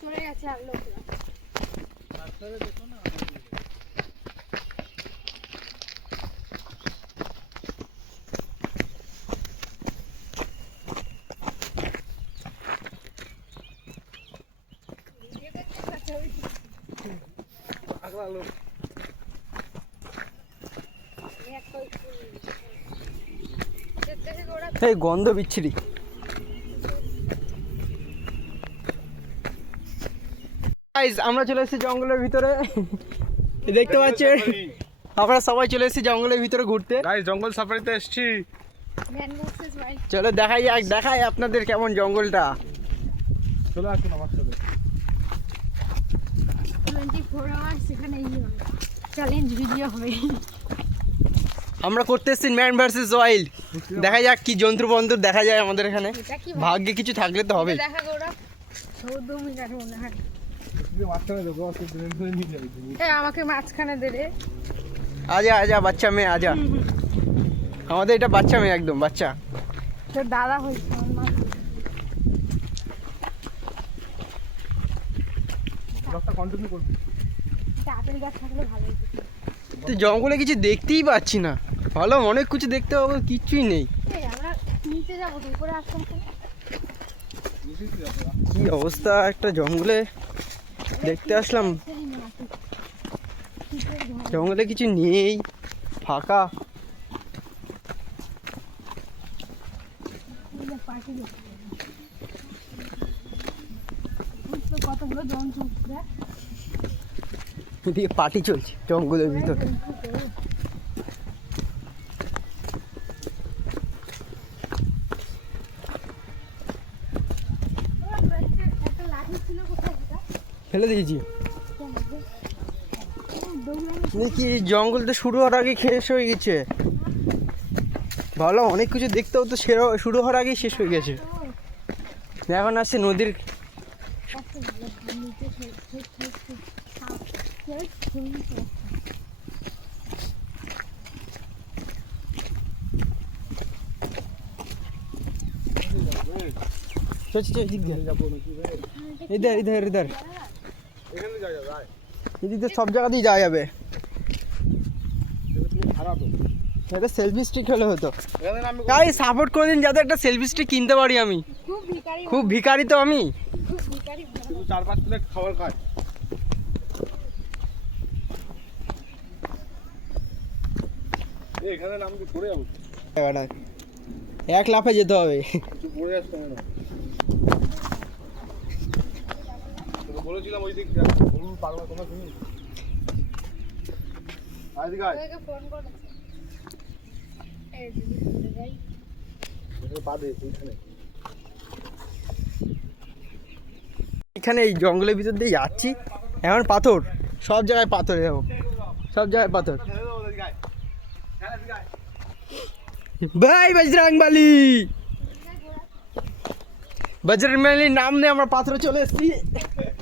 চলে গেছে আর লোকরা এই গন্ধ বিচ্ছিরি। Guys, আমরা চলে এসেছি জঙ্গলের ভিতরে। দেখতে পাচ্ছেন? আমরা সবাই চলে এসেছি জঙ্গলের ভিতরে ঘুরতে। গাইস জঙ্গল সাফারিতে এসেছি। চলো দেখাই যাক দেখাই আপনাদের কেমন জঙ্গলটা। চলে আসুন আমার সাথে। চ্যালেঞ্জ ভিডিও হবে। আমরা করতে এসেছি ম্যান ভার্সেস ওয়াইল্ড দেখা যাক কি যন্ত্র বন্ত্র দেখা যায় আমাদের এখানে। ভাগ্যে কিছু থাকলে তো হবে দেখা আমাকে মাঝখানে দে রে। আজা আজা বাচ্চা মেয়ে আজা। আমাদের এটা বাচ্চা মেয়ে একদম বাচ্চা। তোর দাদা হয়েছে তো জঙ্গলে কিছু দেখতেই পাচ্ছি না। ভালো অনেক কিছু দেখতে পাবো কিচ্ছুই নেই? কি অবস্থা? একটা জঙ্গলে দেখতে আসলাম। জঙ্গলে কিছু নেই ফাঁকা। এদিকে পার্টি চলছে জঙ্গলের ভিতর একটা লাঠি ছিল কোথায় এটা? ফেলে দিয়েছি। দেখি জঙ্গল তো শুরু হওয়ার আগে শেষ হয়ে গেছে। ভালো অনেক কিছু দেখতেও তো সেরা- শুরু হওয়ার আগেই শেষ হয়ে গেছে। এখন আসছে নদীর। চল চল ইধার ইধার ইধার। এদিক সব জায়গাতেই যাওয়া যাবে। এটা সেলফি স্টিক হলে হতো। তাই সাপোর্ট করে দিন যাতে একটা সেলফি স্টিক কিনতে পারি আমি। খুব ভিখারি তো আমি। শুধু চার পাঁচ প্লেট খাবার খায়। এই, এখানে নামবে পড়ে যাব। এক লাফে যেতে হবে। পড়ে তোকে বলেছিলাম ওই দিক বলুন পাগলা তোমরা শুনি এখানে এই জঙ্গলের ভিতর দিয়ে যাচ্ছি। এখন পাথর। সব জায়গায় পাথর দেখো। সব জায়গায় পাথর। আয়। হ্যাঁ ভাই বজরং বলি বজরং বলি নাম নিয়ে আমরা পাথরে চলে এসেছি।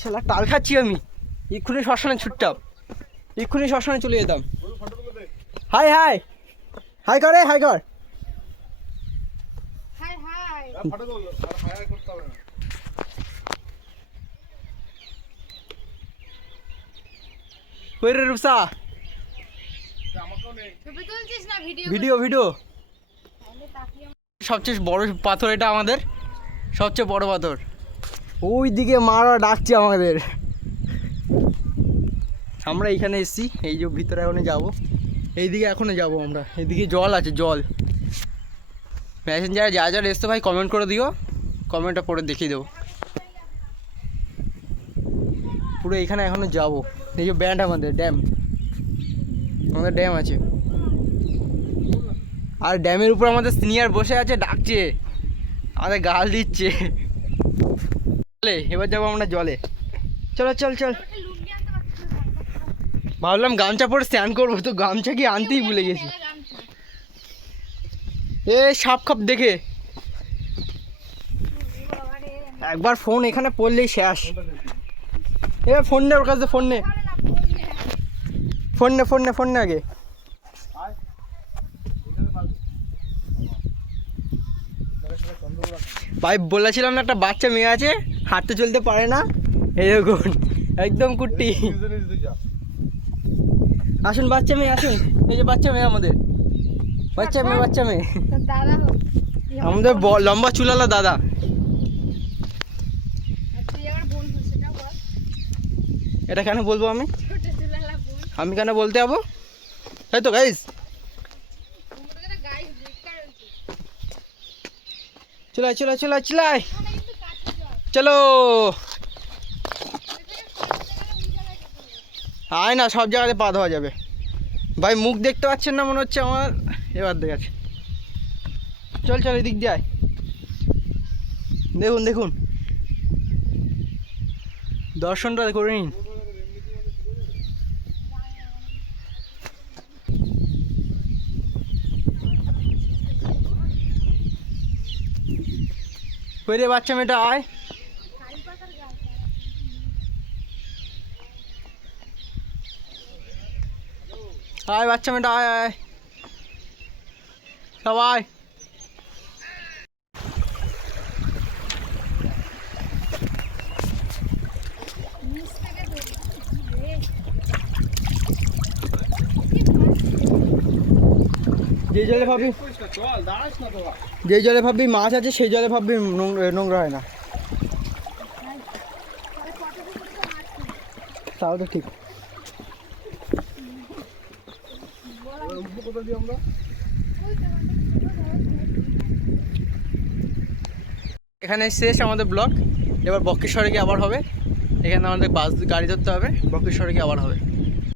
হাই তাল খাচ্ছি আমি। এক্ষুনি শ্মশানে ছুটতাম। এক্ষুনি শ্মশানে চলে যেতাম। ফটো তুলে হাই হাই হাই করে হাই কর কই রে রূপসা? ভিডিও? ভিডিও সবচেয়ে বড় পাথর এটা আমাদের। সবচেয়ে বড় পাথর। ওই দিকে মারা ডাকছে আমাদের। আমরা এইখানে এসেছি, এই যে ভিতরে এখনও যাব। এইদিকে এখনও যাব আমরা। এইদিকে জল আছে, জল। প্যাসেঞ্জার যা যা এসছে ভাই কমেন্ট করে দিও। কমেন্টটা পরে দেখিয়ে দেবো। পুরো এখানে এখনও যাব। এই যে ব্যান্ড আমাদের ড্যাম আমাদের ড্যাম আছে। আর ড্যামের উপর আমাদের সিনিয়র বসে আছে, ডাকছে। আমাদের গাল দিচ্ছে। চলে, এবার যাব আমরা জলে। চলো, চল চল। ভাবলাম গামছা পরে স্নান করব, তো গামছা কি আনতেই ভুলে গেছি। এ, সাপ খাপ, দেখে। একবার ফোন এখানে পড়লেই শেষ। এ, ফোন নে ওর কাছে, ফোন নে। ফোন নে ফোন নে ফোন নে আগে। ভাই, বলেছিলাম না একটা বাচ্চা মেয়ে আছে? হাঁটতে চলতে পারে না? এই দেখুন, একদম কুট্টি। আসুন, বাচ্চা মেয়ে, আসুন। এই যে বাচ্চা মেয়ে আমাদের। বাচ্চা মেয়ে বাচ্চা মেয়ে। আমাদের লম্বা চুলালা দাদা। এটা কেন বলব আমি? আমি কেন বলতে যাব? তাই তো গাইস চলাই চলাই চলাই চলাই চলো। আয় না, সব জায়গাতে পা ধোয়া যাবে। ভাই, মুখ দেখতে পাচ্ছেন না মনে হচ্ছে আমার? এবার দেখে আছে। চল চল, এদিক দিয়ে দেখুন দেখুন। দর্শনটা করে নিন। বাচ্চা মেয়েটা, আয়। আয়, বাচ্চা মেয়েটা, আয় আয়। সবাই যে জলে ভাবি যে জলে ভাববি মাছ আছে, সেই জলে ভাববি নোংরা হয় না। তাও তো ঠিক। এখানে শেষ আমাদের ব্লক, এবার বক্রেশ্বরে গিয়ে আবার হবে। এখানে আমাদের বাস, গাড়ি ধরতে হবে, বক্রেশ্বরে গিয়ে আবার হবে।